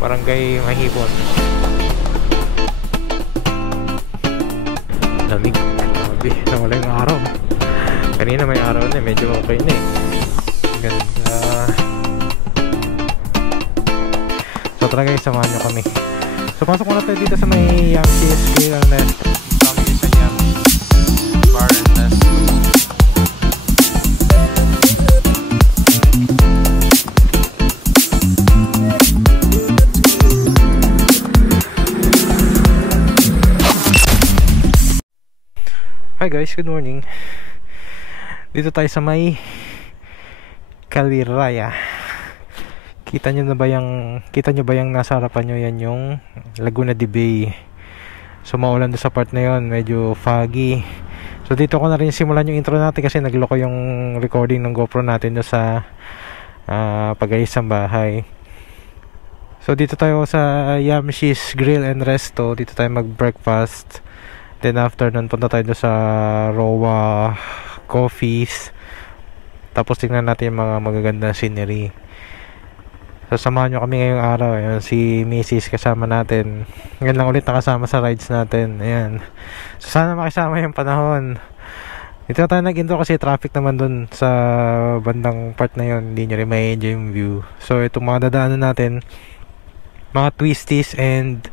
Barangay Mahibon. Lamig. Grabe, nawala yung araw. Kanina may araw na, medyo okay na eh. Ganda. So tara guys, samahan nyo kami. So pasok muna tayo dito sa may Yamshi's Grill and Resto. Kami sa Yamshi's Bar and Resto. Hi guys, good morning. Dito tayo sa may Caliraya. Kita nyo ba yung nasa harapan nyo? Yan yung Laguna de Bay. So maulan doon sa part na yon, medyo foggy. So dito ko na rin simulan yung intro natin kasi nagloko yung recording ng GoPro natin doon sa pag-ayos ng bahay. So dito tayo sa Yamshi's Grill and Resto. Dito tayo mag-breakfast. Then after nun, punta tayo sa Rowa Coffees. Tapos tingnan natin yung mga magagandang scenery. So samahan nyo kami ngayong araw. Ayan, si Mrs. kasama natin. Ngayon lang ulit nakasama sa rides natin. Ayan. So sana makisama yung panahon. Dito tayo nag-intro kasi traffic naman dun sa bandang part na yun. Hindi nyo rin may enjoy yung view. So itong mga dadaanan natin, mga twisties and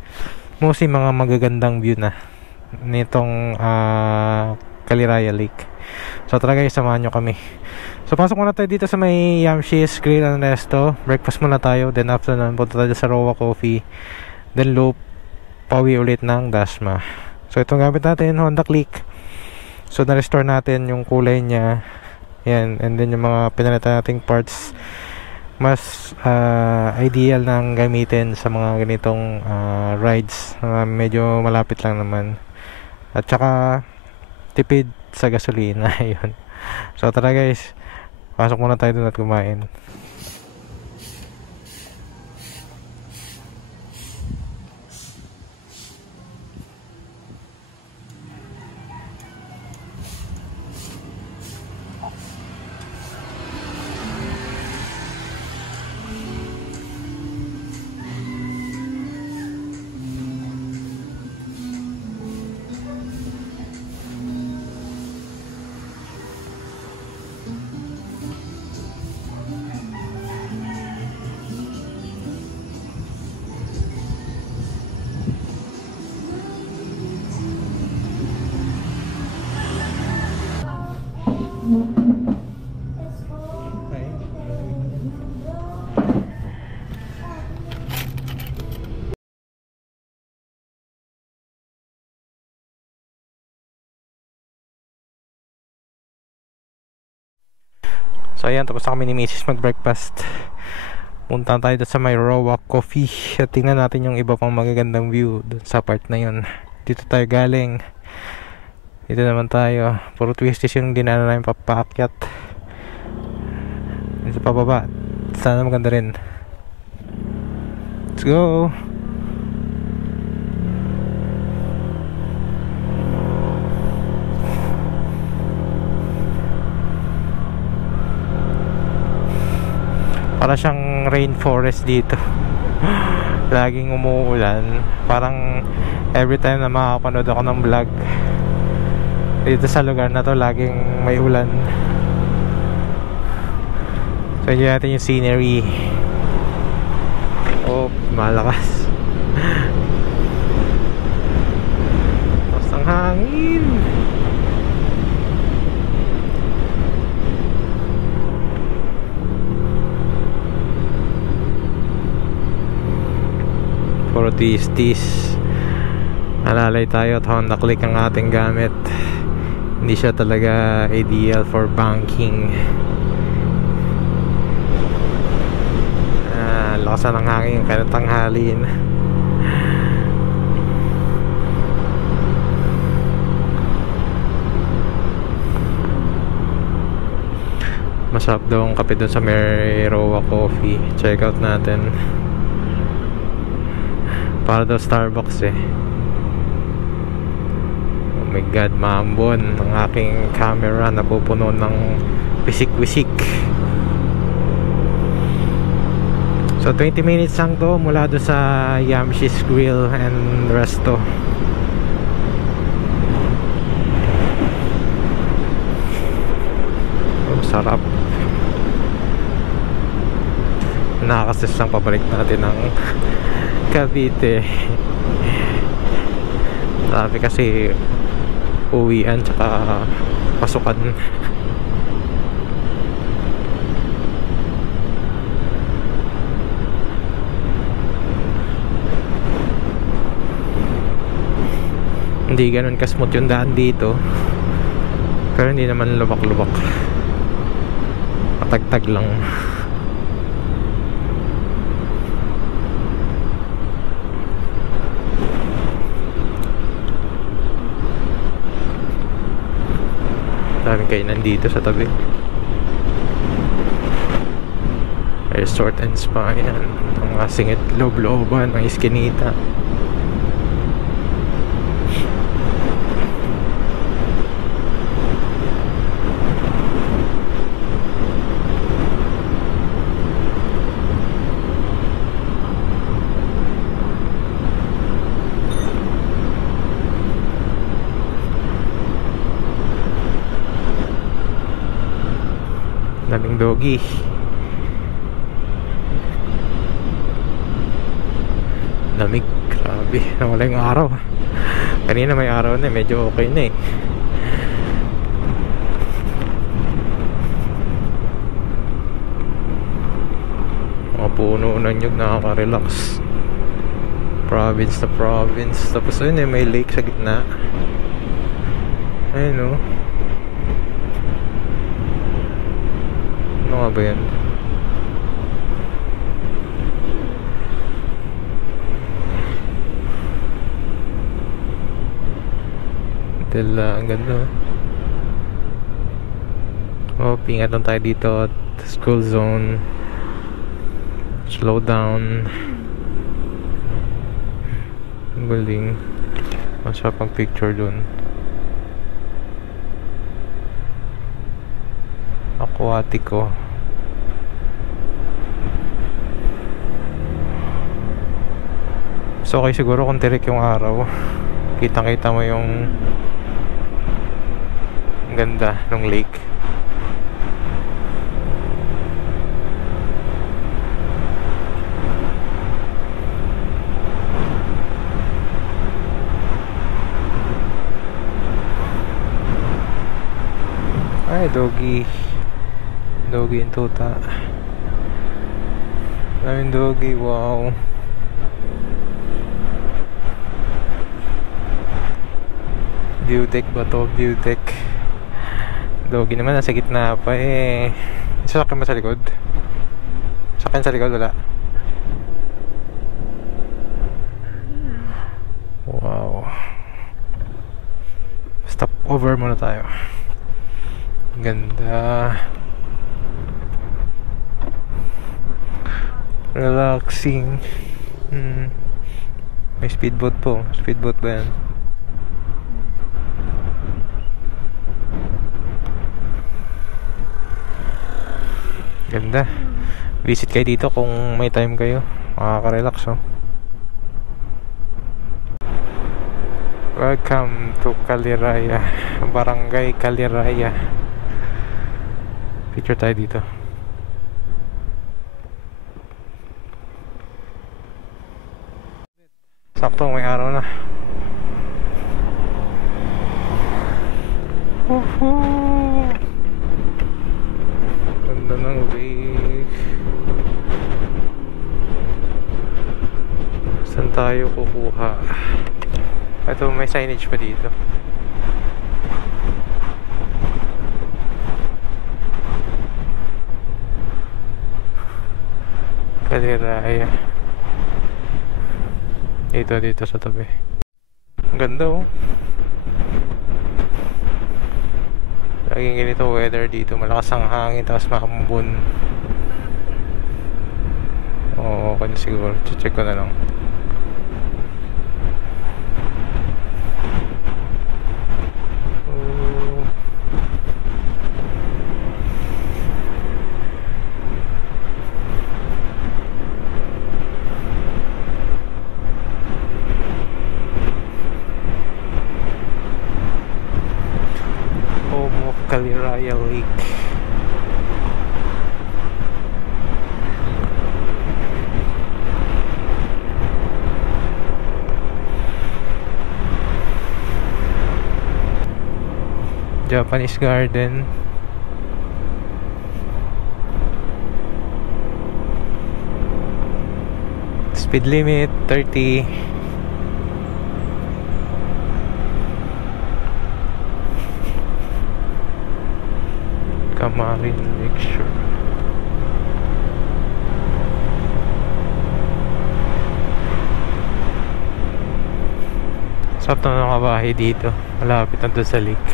mostly mga magagandang view na nitong Caliraya Lake. So tara guys, samahan nyo kami. So pasok muna tayo dito sa may Yamshi's Grill and Resto. Breakfast muna tayo. Then after nun, punta tayo sa Rowa Coffee. Then loop, pauwi ulit ng Dasma. So itong gamit natin, Honda Click. So na-restore natin yung kulay niya. Yan. And then yung mga pinalitan nating parts, mas ideal nang gamitin sa mga ganitong rides. Medyo malapit lang naman. At saka tipid sa gasolina. Yun. So tara guys, pasok muna tayo dun at kumain. So ayan, tapos na kami ni Mrs. mag-breakfast. Punta tayo sa may Rowa Coffee at tingnan natin yung iba pang magagandang view dun sa part na yun. Dito tayo galing. Dito naman tayo. Puro twisties yung dinaanan namin papaakyat. Dito pa baba. Sana maganda rin. Let's go! Para siyang rainforest dito. Laging umuulan. Parang every time na makapanood ako ng vlog dito sa lugar na to, laging may ulan. So enjoy natin yung scenery. Oh, malakas. Tapos ang hangin. Puro tis-tis. Nalalay tayo at Honda Click ang ating gamit. Hindi siya talaga ideal for banking. Lakasan ng hangin kaya tanghalin. Masarap daw ang kape doon sa may Rowa Coffee. Check out natin. Para daw Starbucks eh. Oh my god, maambon ang aking camera, napupuno ng wisik-wisik. So So 20 minutes lang to mula do sa Yamshi's Grill and Resto. Sarap. Nakakasis lang pabalik natin ng Cavite. Sabi kasi uwian tsaka pasukan. Hindi ganun kasmooth yung daan dito, pero hindi naman lubak-lubak, patagtag lang. Daming kainan dito sa tabi. Resort and spa yan. Ang mga singit loob-looban, mga iskinita. Daming doggy. Lamig, grabe. Nawala yung araw. Kanina may araw na, medyo okay na eh. Mga puno na nyug, nakaka-relax. Province na province. Tapos ayun eh, may lake sa gitna. Ayun oh. Ano nga ba yan? Ang ganda. Oh, pingat lang tayo dito at school zone. Slow down. Galing. Masarap ang picture dun. Aquatico. So okay siguro kung tirik yung araw, kitang-kita mo yung ganda ng lake. Ay, doggy. Doggy and tuta. Daming doggy, wow. View deck ba to? View deck. Doggy naman nasa gitna pa eh. Sasakyan ba sa likod? Sasakyan sa likod, wala. Wow. Stop over muna tayo. Ganda. Relaxing. May speedboat po. Speedboat ba yan? Ganda. Visit kayo dito kung may time kayo. Makaka-relax oh. Welcome to Caliraya, Barangay Caliraya. Picture tayo dito. Sakto, may araw na. Woohoo! Ganda ng lake. Saan tayo kukuha? Ito, may signage pa dito. Caliraya. Dito sa tabi. Ang ganda oh. Laging ganito weather dito. Malakas ang hangin, tapos makambun. Oo, okay siguro. Check ko na lang. Royal Lake. Japanese Garden. Speed limit 30. Camarin Lakeshore. Sarap na nakabahay dito. Malapit na doon sa lake.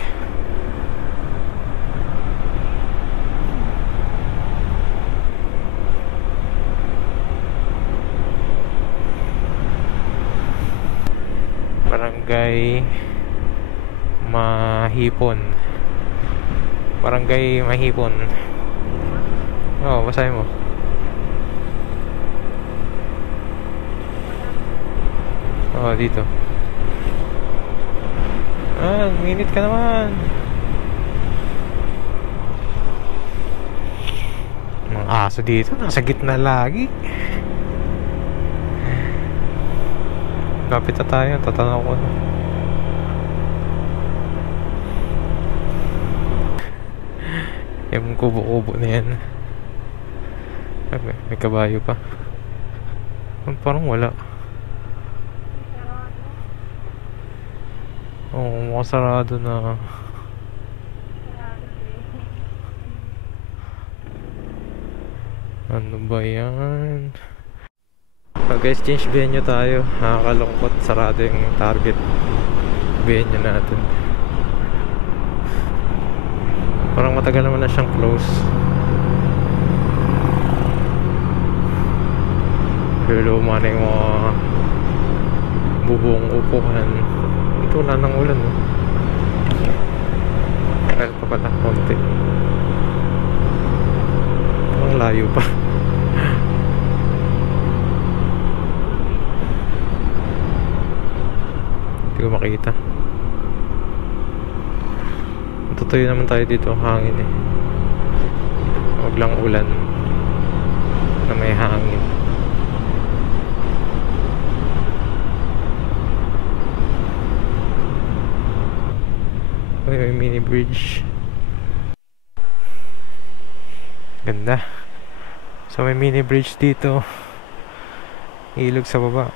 Barangay Mahipon. Barangay Mahipon. Oh, basahin mo. Oh, dito. Minute ka naman. Mga aso dito, nasa gitna lagi. Lapit na tayo, tatanaw ko na. Yung kubo-kubo na yan. May kabayo pa. Parang wala. Oo, mukhang sarado na. Ano ba yan? Guys, change venue tayo. Nakakalungkot, sarado yung target venue natin. Parang matagal naman na siyang close. Pero luma na yung mga bubong upuhan. Ito wala nang ulan, no? Kaya pa pala konti. Parang layo pa. Hindi ko makita. Tutuyo naman tayo dito, hangin eh. Huwag lang ulan na may hangin. May mini bridge. Ganda. So may mini bridge dito. Ilog sa baba.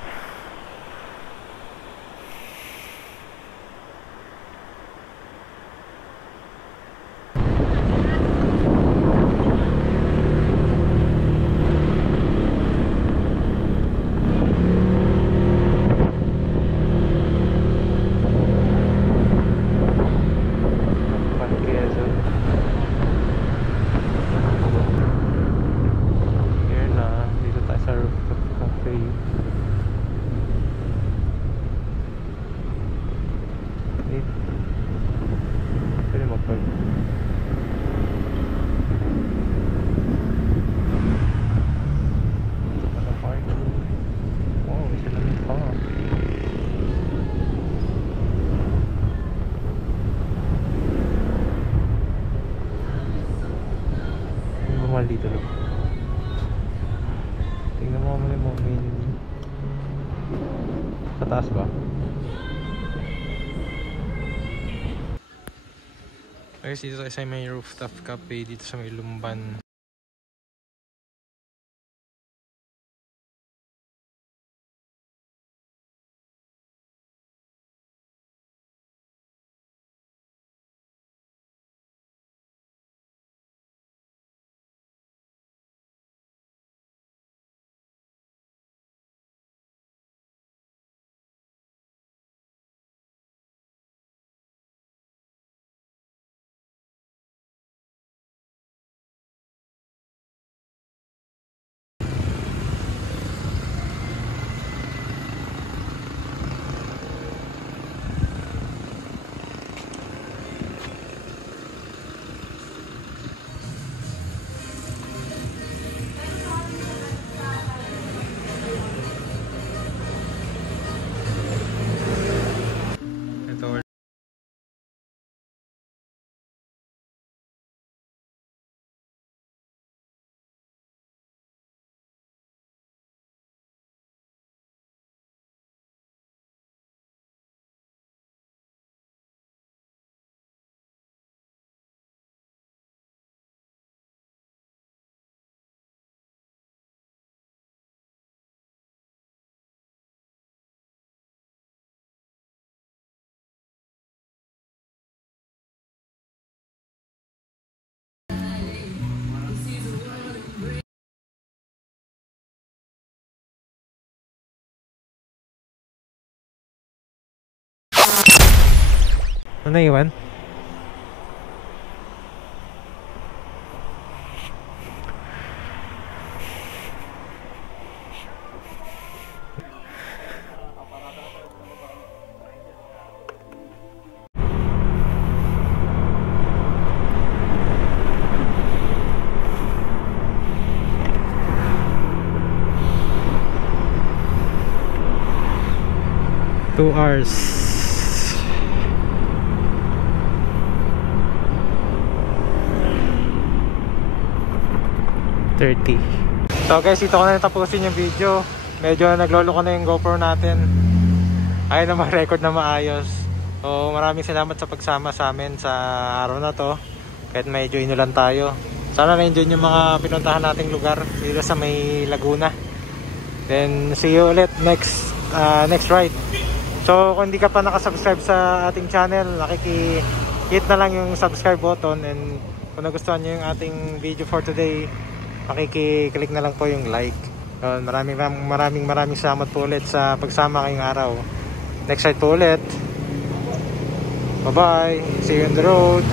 Dito lang. Tingnan mo muna mo sa taas ba? Guys, dito tayo sa may rooftop cafe dito sa may Lumban. Ano iwan? Two hours. $30. So guys, dito ko na tapusin yung video. Medyo naglolo ko na yung GoPro natin. Ayaw na ma-record na maayos. So maraming salamat sa pagsama sa amin sa araw na to. Kahit medyo inulan tayo. Sana na-enjoy yung mga pinuntahan nating lugar dito sa may Laguna. Then see you ulit next ride. So kung hindi ka pa nakasubscribe sa ating channel, nakiki-hit na lang yung subscribe button. And kung nagustuhan nyo yung ating video for today, makiki-click na lang po yung like. Maraming salamat po ulit sa pagsama ngayong araw. Next ride po ulit. Bye bye, see you on the road.